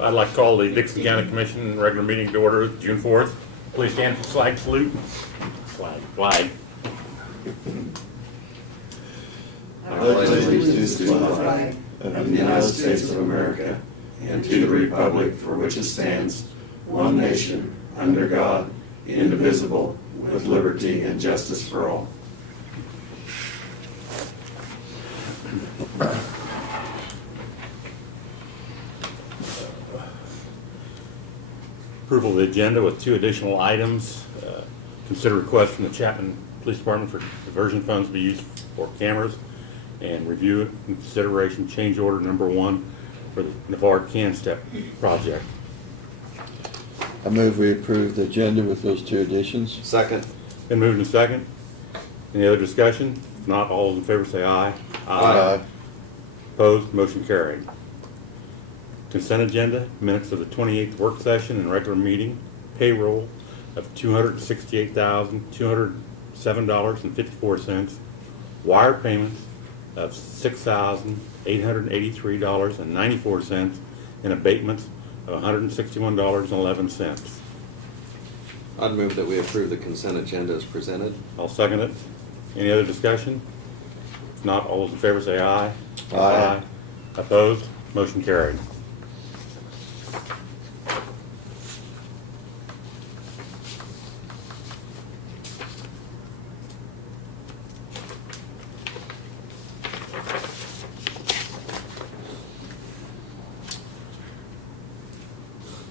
I'd like to call the Dixon County Commission regular meeting to order June 4th. Please stand for flag salute. Flag. I pledge allegiance to the flag of the United States of America and to the republic for which it stands, one nation, under God, indivisible, with liberty and justice for all. Approval of the agenda with two additional items. Consider request from the Chapman Police Department for diversion funds to be used for cameras, and review and consideration change order number 1 for the Navarre Can Step project. I move we approve the agenda with those two additions. Second. Been moved and second. Any other discussion? If not, all those in favor say aye. Aye. Opposed? Motion carried. Consent agenda, minutes of the 28th work session and regular meeting, payroll of $268,207.54, wire payments of $6,883.94, and abatements of $161.11. I'd move that we approve the consent agenda as presented. I'll second it. Any other discussion? If not, all those in favor say aye. Aye. Opposed? Motion carried.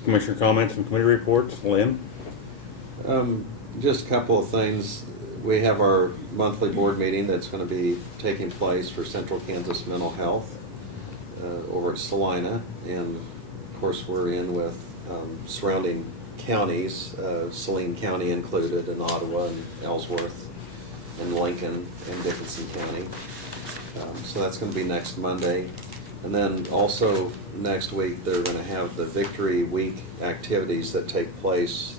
Commissioner comments and committee reports. Lynn? Just a couple of things. We have our monthly board meeting that's going to be taking place for Central Kansas Mental Health over at Salina, and of course we're in with surrounding counties, Saline County included, and Ottawa and Ellsworth and Lincoln and Dickinson County. So that's going to be next Monday. And then also next week they're going to have the Victory Week activities that take place,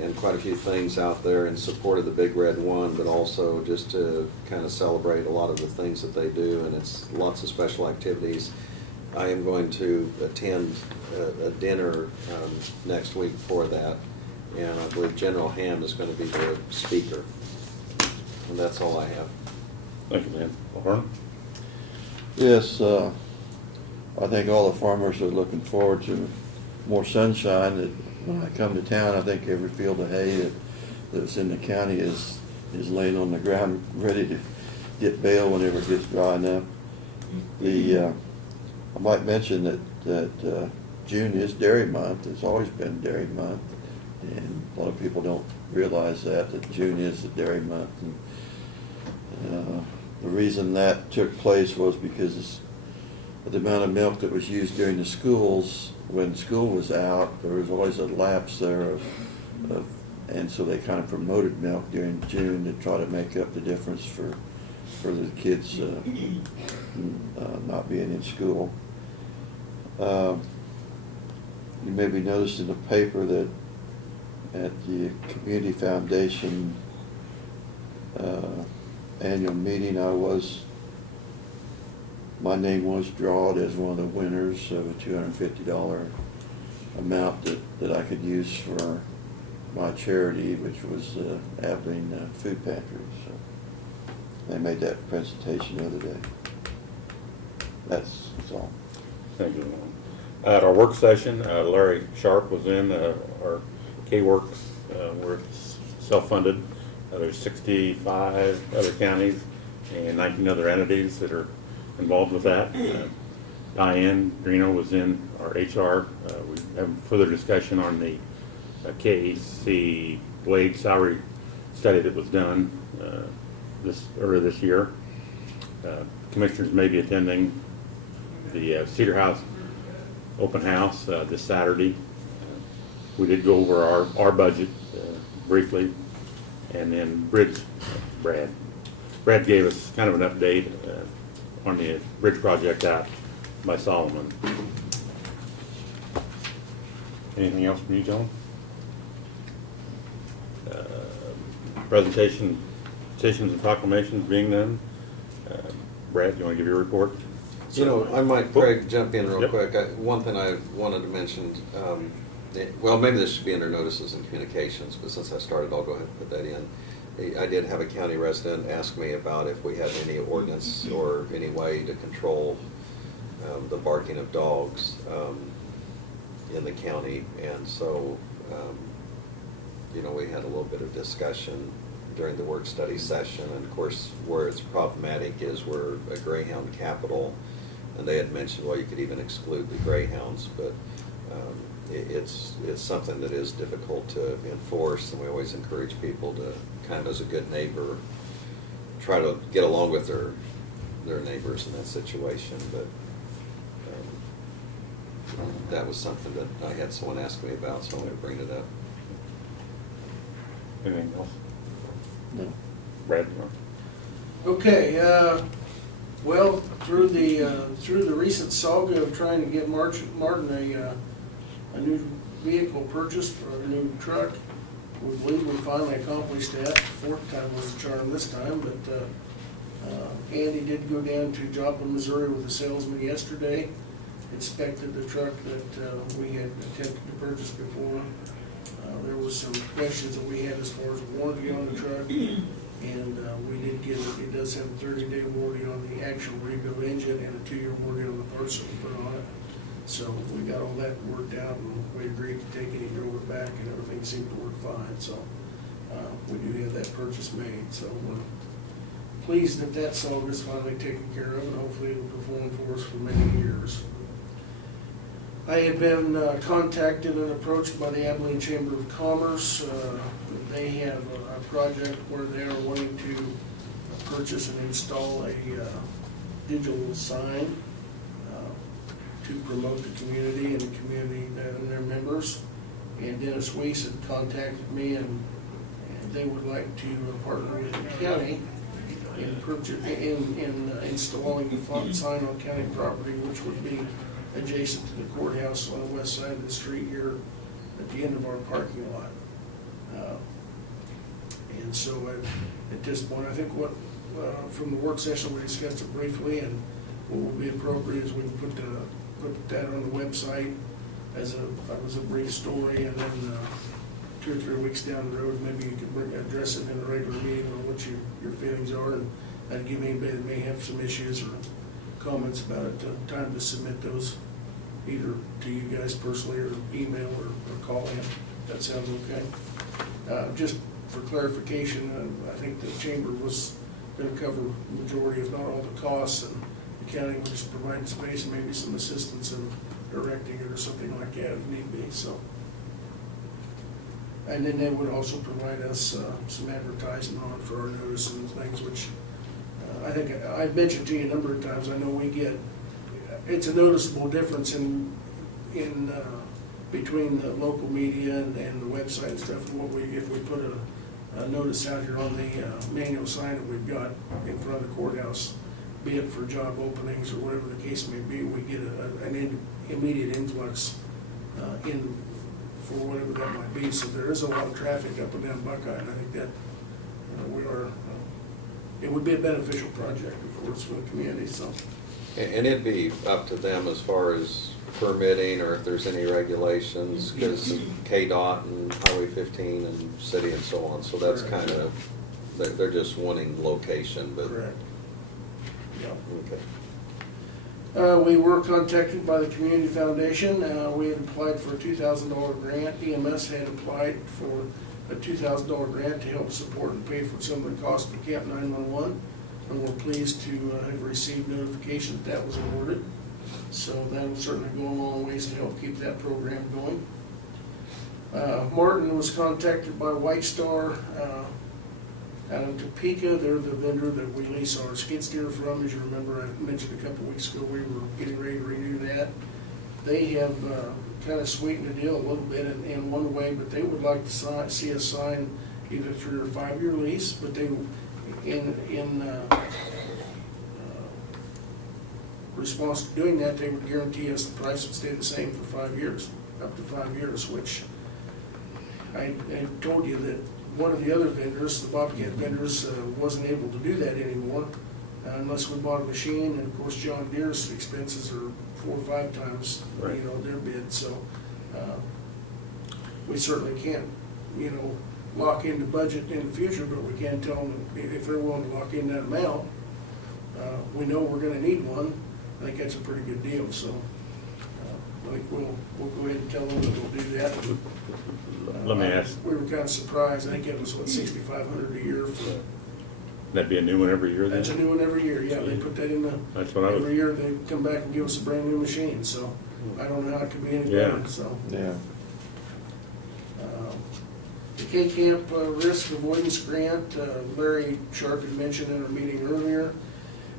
and quite a few things out there in support of the Big Red One, but also just to kind of celebrate a lot of the things that they do, and it's lots of special activities. I am going to attend a dinner next week for that, and I believe General Ham is going to be the speaker. And that's all I have. Thank you, Lynn. Lauren? Yes, I think all the farmers are looking forward to more sunshine. That when I come to town, I think every field of hay that's in the county is laying on the ground ready to get baled whenever it gets dry enough. I might mention that June is Dairy Month. It's always been Dairy Month, and a lot of people don't realize that June is the Dairy Month. And, the reason that took place was because of the amount of milk that was used during the schools. When school was out, there was always a lapse there and so they kind of promoted milk during June to try to make up the difference for the kids not being in school. You maybe noticed in the paper that at the Community Foundation annual meeting, my name was drawn as one of the winners of a $250 amount that I could use for my charity, which was Abilene Food Pantry. So they made that presentation the other day. That's all. Thank you, Lauren. At our work session, Larry Sharp was in. Our K-Works, we're self-funded. There's 65 other counties and 19 other entities that are involved with that. Diane Reno was in our HR. We have further discussion on the KEC wage salary study that was done earlier this year. Commissioners may be attending the Cedar House open house this Saturday. We did go over our budget briefly. And then Brad gave us kind of an update on the bridge project out by Solomon. Anything else from you, John? Presentation petitions and proclamations being none. Brad, you want to give your report? You know, I might, Craig, jump in real Yep. quick. One thing I wanted to mention, well, maybe this should be under notices and communications, but since I started, I'll go ahead and put that in. I did have a county resident ask me about if we had any ordinance or any way to control the barking of dogs in the county. And so, you know, we had a little bit of discussion during the work study session. And of course, where it's problematic is we're a greyhound capital. And they had mentioned, well, you could even exclude the greyhounds, but it's something that is difficult to enforce, and we always encourage people to kind of, as a good neighbor, try to get along with their neighbors in that situation. But that was something that I had someone ask me about, so I'm going to bring it up. Anything else? No. Brad, you want? Okay, well, through the recent saga of trying to get Martin a new vehicle purchased for a new truck, we believe we finally accomplished that. Fourth time was the charm this time, but Andy did go down to Joplin, Missouri with a salesman yesterday, inspected the truck that we had attempted to purchase before. There was some questions that we had as far as warranty on the truck, and we did get it. It does have a 30-day warranty on the actual rebuilt engine and a 2-year warranty on the parts that we put on it. So we got all that worked out, and we agreed to take it. He drove it back, and everything seemed to work fine. So we do have that purchase made. So we're pleased that that saga is finally taken care of, and hopefully it will perform for us for many years. I had been contacted and approached by the Abilene Chamber of Commerce. They have a project where they are wanting to purchase and install a digital sign to promote the community and the community and their members. And Dennis Weiss had contacted me, and they would like to partner with the county in installing the font sign on county property, which would be adjacent to the courthouse on the west side of the street here at the end of our parking lot. And so at this point, I think what, from the work session, we discussed it briefly, and what would be appropriate is we can put that on the website as a brief story, and then 2 or 3 weeks down the road, maybe you can address it in a regular meeting on what your feelings are, and that'd give anybody that may have some issues or comments about it time to submit those either to you guys personally or email or call in. That sounds okay. Just for clarification, I think the chamber was going to cover the majority, if not all, the costs, and the county would just provide space and maybe some assistance in erecting it or something like that if need be. So, and then they would also provide us some advertisement on for our notice and things, which I think I've mentioned to you a number of times. I know we get, it's a noticeable difference in between the local media and the website and stuff, and if we put a notice out here on the manual sign that we've got in front of the courthouse, be it for job openings or whatever the case may be, we get an immediate influx in for whatever that might be. So there is a lot of traffic up and down Buckeye, and I think that it would be a beneficial project, of course, for the community. So. And it'd be up to them as far as permitting, or if there's any regulations, because KDOT and Highway 15 and city and so on. So that's kind of, they're just wanting location, but. Correct. Yeah. Okay. We were contacted by the Community Foundation. We had applied for a $2,000 grant. EMS had applied for a $2,000 grant to help support and pay for some of the costs of Camp 911. And we're pleased to have received notification that was awarded. So that will certainly go a long ways to help keep that program going. Martin was contacted by White Star out of Topeka. They're the vendor that we lease our skid steer from. As you remember, I mentioned a couple weeks ago, we were getting ready to renew that. They have kind of sweetened the deal a little bit in one way, but they would like to see us sign either 3 or 5 year lease, but they in response to doing that, they would guarantee us the price would stay the same for 5 years, up to 5 years, which I told you that one of the other vendors, the Bobcat vendors, wasn't able to do that anymore unless we bought a machine. And of course, John Deere's expenses are 4 or 5 times, Right. their bid. So we certainly can't, lock into budget in the future, but we can tell them if they're willing to lock in that amount. We know we're gonna need one. I think that's a pretty good deal, so I think we'll go ahead and tell them that we'll do that. Let me ask, We were kind of surprised. I think it was, $6,500 a year for, that'd be a new one every year then? that's a new one every year. Yeah, they put that in the, That's what I was, every year they come back and give us a brand new machine, so I don't know how it could be any Yeah. better, so. Yeah. The K-Camp Risk Avoidance Grant, Larry Sharp had mentioned in our meeting earlier.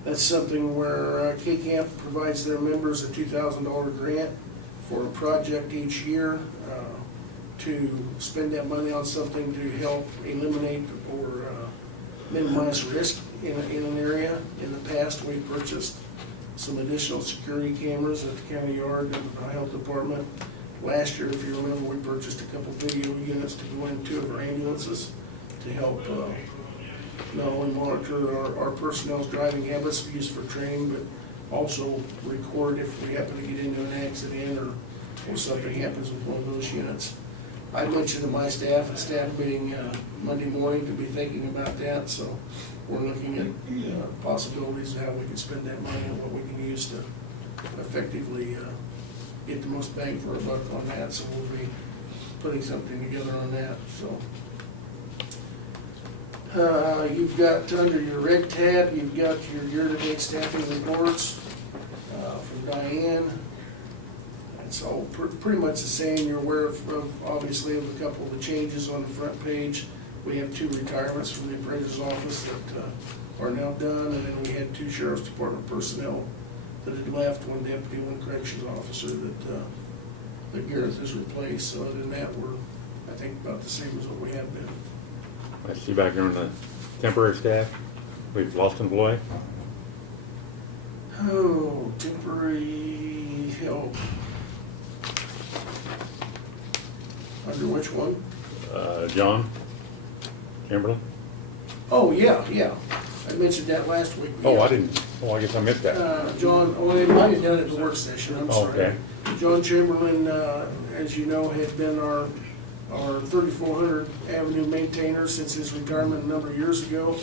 That's something where K-Camp provides their members a $2,000 grant for a project each year to spend that money on something to help eliminate or minimize risk in an area. In the past, we purchased some additional security cameras at the county yard and the health department. Last year, if you remember, we purchased a couple video units to go in 2 of our ambulances to help not only monitor our personnel's driving habits used for training, but also record if we happen to get into an accident or something happens with one of those units. I mentioned to my staff at staff meeting Monday morning to be thinking about that, so we're looking at possibilities of how we can spend that money and what we can use to effectively get the most bang for our buck on that, so we'll be putting something together on that, so. You've got, under your red tab, you've got your year-to-date staffing reports from Diane. It's all pretty much the same. You're aware of obviously, of a couple of the changes on the front page. We have 2 retirements from the appraiser's office that are now done, and then we had 2 sheriff's department personnel that had left, 1 deputy, 1 corrections officer that Gareth has replaced. So other than that, we're, I think, about the same as what we have been. I see back there in the temporary staff, we've lost an employee. Oh, temporary help. Under which one? John Chamberlain? Oh, yeah. I mentioned that last week. Oh, I didn't, I guess I missed that. John, they might have done it at the work session, I'm sorry. Okay. John Chamberlain, as you know, had been our 3400 Avenue maintainer since his retirement a number of years ago.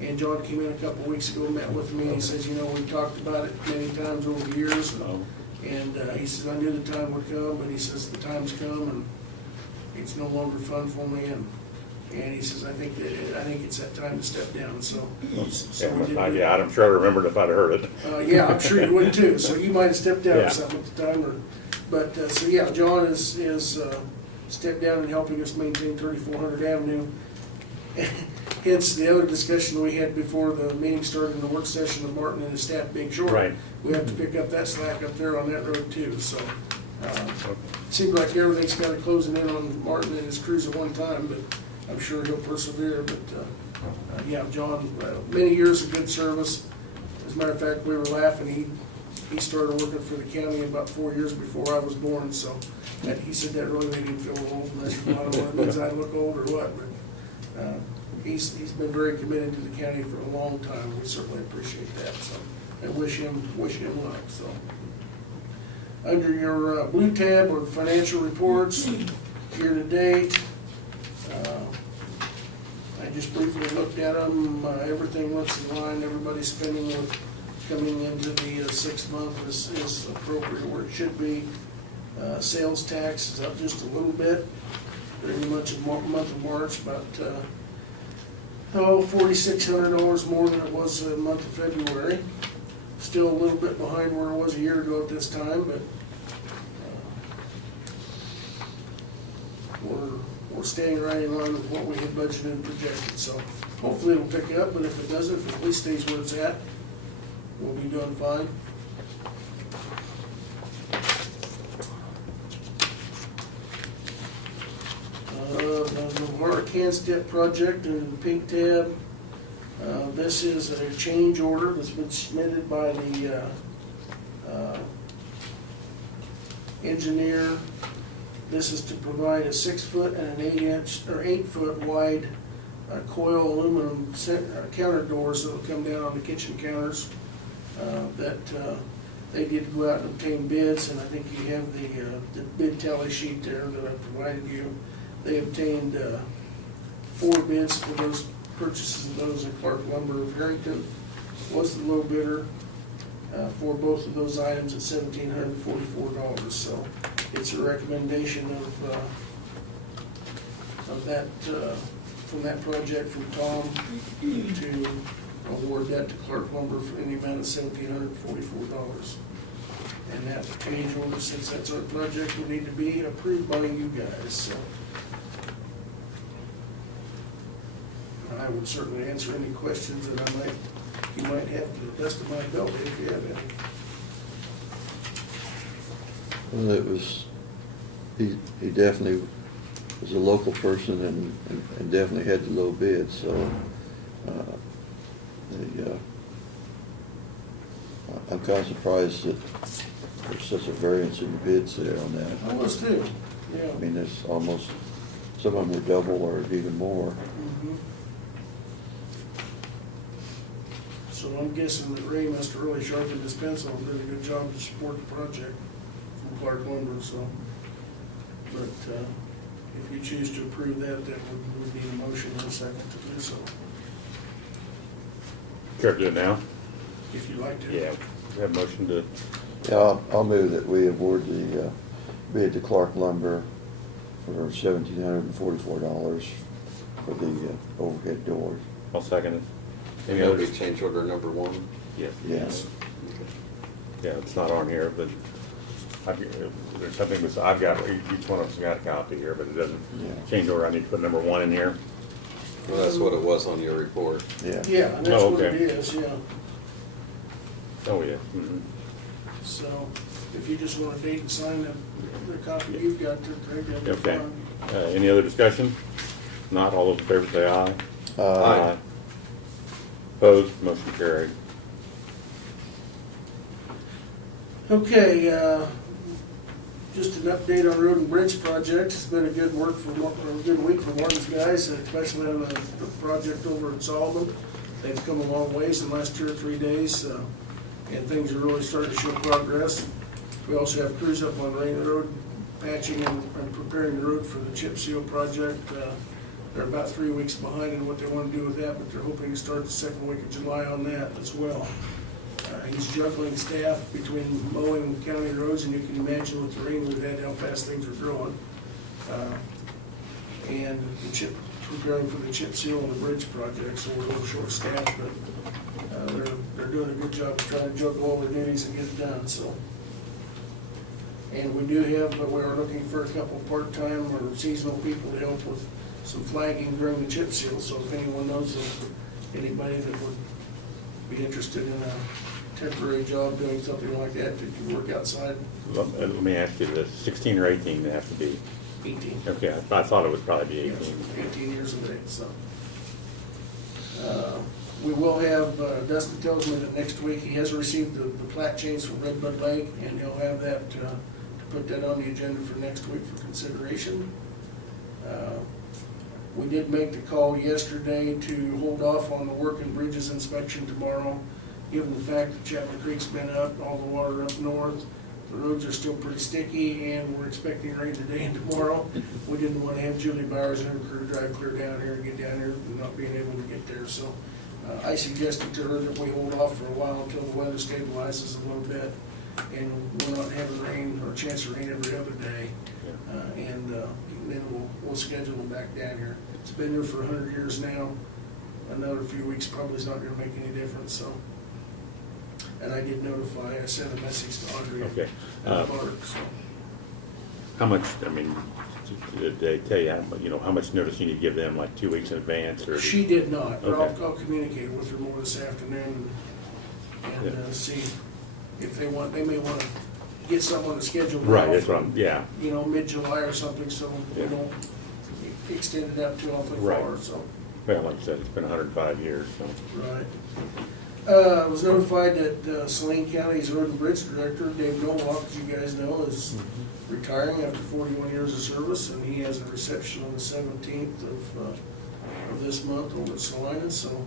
And John came in a couple of weeks ago, met with me, and he says, we talked about it many times over the years. Oh. And he says, I knew the time would come, but he says, the time's come, and it's no longer fun for me. And he says, I think it's that time to step down, so. we did- Yeah, I'm sure I remembered if I'd heard it. Yeah, I'm sure you would too, so you might have stepped down Yeah. or something at the time, but, so yeah, John is stepped down in helping us maintain 3400 Avenue. Hence, the other discussion we had before the meeting started in the work session of Martin and his staff being short. Right. We have to pick up that slack up there on that road too, so. Seems like everything's kind of closing in on Martin and his crews at one time, but I'm sure he'll persevere, but, yeah, John, many years of good service. As a matter of fact, we were laughing, he started working for the county about 4 years before I was born, so he said that really made him feel old, and I said, I don't know whether it means I look old or what, but he's been very committed to the county for a long time. We certainly appreciate that, so I wish him luck, so. Under your blue tab are the financial reports, year to date. I just briefly looked at them. Everything looks in line. Everybody's spending with coming into the 6th month is appropriate where it should be. Sales tax is up just a little bit, pretty much in month of March, about $4,600 more than it was in the month of February. Still a little bit behind where it was a year ago at this time, but we're staying right in line with what we had budgeted and projected. So hopefully it'll pick up, but if it doesn't, if it at least stays where it's at, we'll be doing fine. The Lamar Canstep project in the pink tab. This is a change order that's been submitted by the engineer This is to provide a 6-foot and an 8-inch, or 8-foot wide coil aluminum counter doors that'll come down on the kitchen counters. They did go out and obtain bids, and I think you have the bid tally sheet there that I provided you. They obtained 4 bids for those purchases of those, and Clark Lumber of Harrington was the low bidder for both of those items at $1,744. So it's a recommendation of that, from that project from Tom to award that to Clark Lumber for any amount of $1,744. And that change order, since that's our project, will need to be approved by you guys, so. I would certainly answer any questions that you might have to the best of my ability if you have any. Well, it was, he definitely was a local person and definitely had the low bid, so, I'm kind of surprised that there's such a variance in the bids there on that. I was too, yeah. I mean, there's almost, some of them are double or even more. Mhm. So I'm guessing that Ray must have really sharpened his pencil and did a good job to support the project from Clark Lumber, so. But if you choose to approve that, that would need a motion and a second to do so, Care to do it now? if you'd like to. Yeah, we have a motion to, Yeah, I'll move that we award the bid to Clark Lumber for $1,744 for the overhead doors. I'll second it. Any That'll others? be change order number 1. Yes. Yes. Yeah, it's not on here, but there's something, I've got, each one of us got a copy here, but it doesn't Yeah. change order. I need to put number 1 in here. Well, that's what it was on your report. Yeah. Yeah, and that's Oh, what it okay. is, yeah. Oh, yeah. Mhm. So if you just want to date and sign the copy you've got to Craig, that'd be Okay. fine. Any other discussion? Not, all those in favor say aye. Aye. Opposed, motion carried. Okay, just an update on Road and Bridge project. It's been a good week for Martin's guys, especially on the project over at Sullivan. They've come a long ways in the last 2 or 3 days, and things are really starting to show progress. We also have crews up on Rain Road patching and preparing the road for the chip seal project. They're about 3 weeks behind in what they want to do with that, but they're hoping to start the second week of July on that as well. He's juggling staff between mowing county roads, and you can imagine with the rain we've had, how fast things are growing. And preparing for the chip seal on the bridge project, so we're a little short-staffed, but they're doing a good job of trying to juggle all their duties and get it done, so. And we are looking for a couple part-time or seasonal people to help with some flagging during the chip seal, so if anyone knows of anybody that would be interested in a temporary job doing something like that can work outside, Let me ask you this, 16 or 18 they have to be? 18. Okay, I thought it would probably be Yes, 18. 18 years of age, so. We will have, Dustin tells me that next week he has received the plat change from Red Bud Lake, and he'll have that, to put that on the agenda for next week for consideration. We did make the call yesterday to hold off on the work and bridges inspection tomorrow, given the fact that Chapman Creek's been up, all the water up north. The roads are still pretty sticky, and we're expecting rain today and tomorrow. We didn't want to have Julie Bowers and her crew drive clear down here and get down here and not being able to get there, so I suggested to her that we hold off for a while until the weather stabilizes a little bit, and we're not having rain or chance of rain every other day, and then we'll schedule them back down here. It's been here for 100 years now. Another few weeks probably is not going to make any difference, so. And I did notify, I sent a message to Audrey Okay. at Clark, so. How much, I mean, did they tell you, how much notice you need to give them, like 2 weeks in advance, or? She did not, but Okay. I'll communicate with her more this afternoon and Yeah. see if they may want to get someone to schedule. Right, now that's for, what I'm, yeah. Mid-July or something, so we Yeah. don't extend it out too awfully Right. far, so. Well, like I said, it's been 105 years, so. Right. I was notified that Saline County's Road and Bridge Director, Dave Nowak, as you guys know, is retiring after 41 years of service, and he has a reception on the 17th of this month over at Salina. So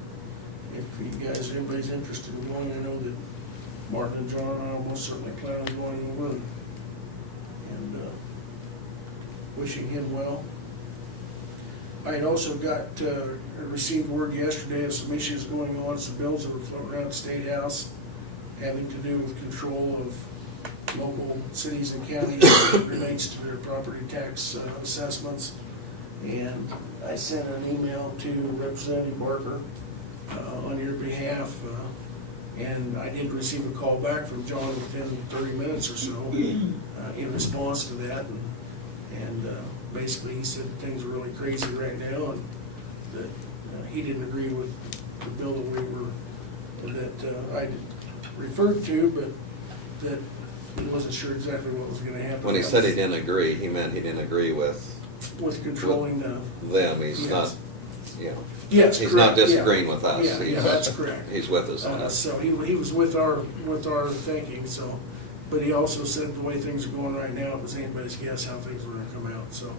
if you guys, anybody's interested in going, I know that Martin and John and I will most certainly plan on going over and wishing him well. I had also received word yesterday of some issues going on, some bills that were floating around the State House having to do with control of local cities and counties as it relates to their property tax assessments. And I sent an email to Representative Barker on your behalf, and I did receive a call back from John within 30 minutes or so in response to that. And basically he said that things are really crazy right now, and that he didn't agree with the bill that I referred to, but that he wasn't sure exactly what was going to happen. When he said he didn't agree, he meant he didn't agree with controlling them. He's yes. not, you know, Yes, he's correct, not disagreeing yeah. with us. Yeah, He's- that's correct. He's with us on it. So he was with our thinking, so, but he also said the way things are going right now, it was anybody's guess how things were gonna come out, so.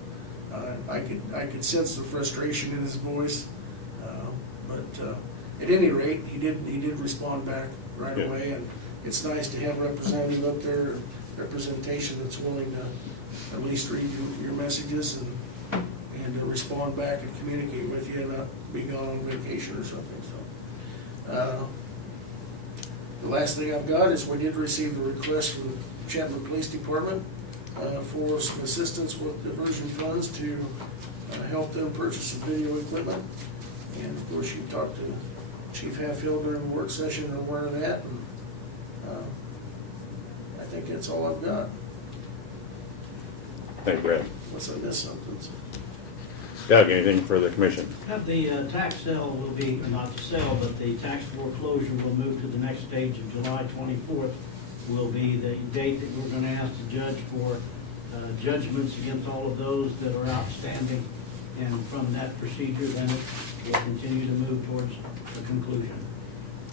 I could sense the frustration in his voice, but at any rate, he did respond back right Yeah. away, and it's nice to have a representative up there, representation that's willing to at least read your messages and to respond back and communicate with you and not be gone on vacation or something, so. The last thing I've got is we did receive a request from the Chapman Police Department for some assistance with diversion funds to help them purchase some video equipment. And of course, you talked to Chief Hatfield during the work session and aware of that. And I think that's all I've got, Thank you, Brad. unless I missed something. So. Doug, anything for the commission? Have the tax sale will be, not the sale, but the tax foreclosure will move to the next stage of July 24th. Will be the date that we're gonna ask the judge for judgments against all of those that are outstanding. And from that procedure, then it will continue to move towards the conclusion.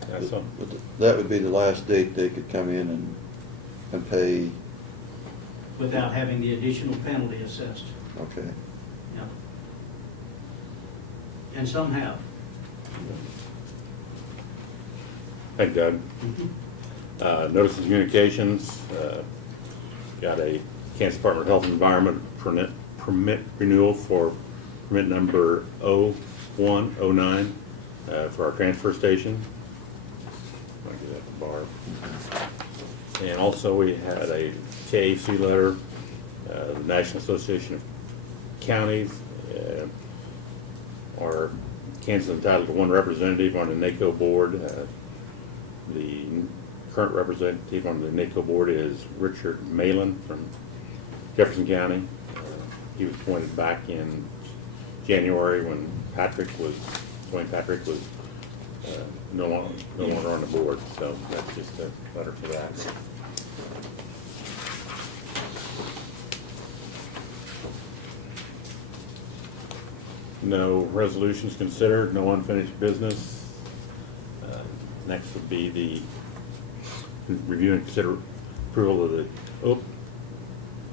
That's all. But that would be the last date they could come in and pay, Without having the additional penalty assessed. okay. Yeah. And some have. Thank you, Doug. Notice of communications, got a Kansas Department of Health and Environment permit renewal for permit number 0109 for our transfer station. I'll give that to Barb. And also we had a KAC letter, the National Association of Counties, are Kansas entitled to one representative on the NACO board. The current representative on the NACO board is Richard Malin from Jefferson County. He was appointed back in January when Dwayne Patrick was no longer on the board. So that's just a letter for that. No resolutions considered, no unfinished business. Next would be the review and consider approval of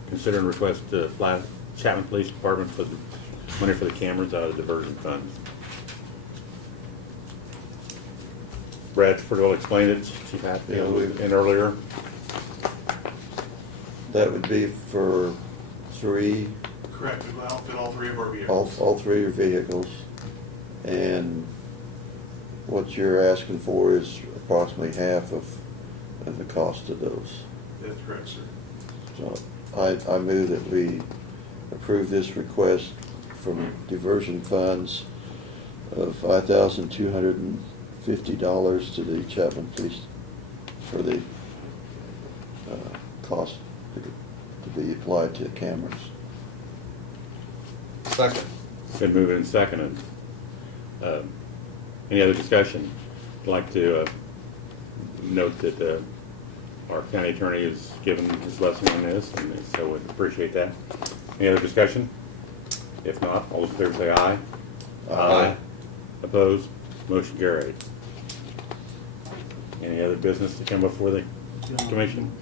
consider and request to Chapman Police Department for the money for the cameras out of the diversion funds. Brad pretty well explained it, Chief Hatfield, and earlier. That would be for three, Correct, it will outfit all three of our vehicles. all three of your vehicles. And what you're asking for is approximately half of the cost of those. That's correct, sir. So I move that we approve this request from diversion funds of $5,250 to the Chapman Police for the cost to be applied to cameras. Second. Been moved and seconded. Any other discussion? I'd like to note that our county attorney has given his blessing on this, and so would appreciate that. Any other discussion? If not, all those in favor say aye. Aye. Opposed? Motion carried. Any other business to come before the commission?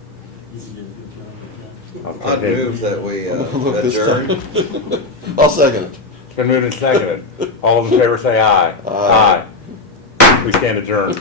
I'd move that we Look this adjourn. time. I'll second it. It's been moved and seconded. All those in favor say aye. Aye. We stand adjourned.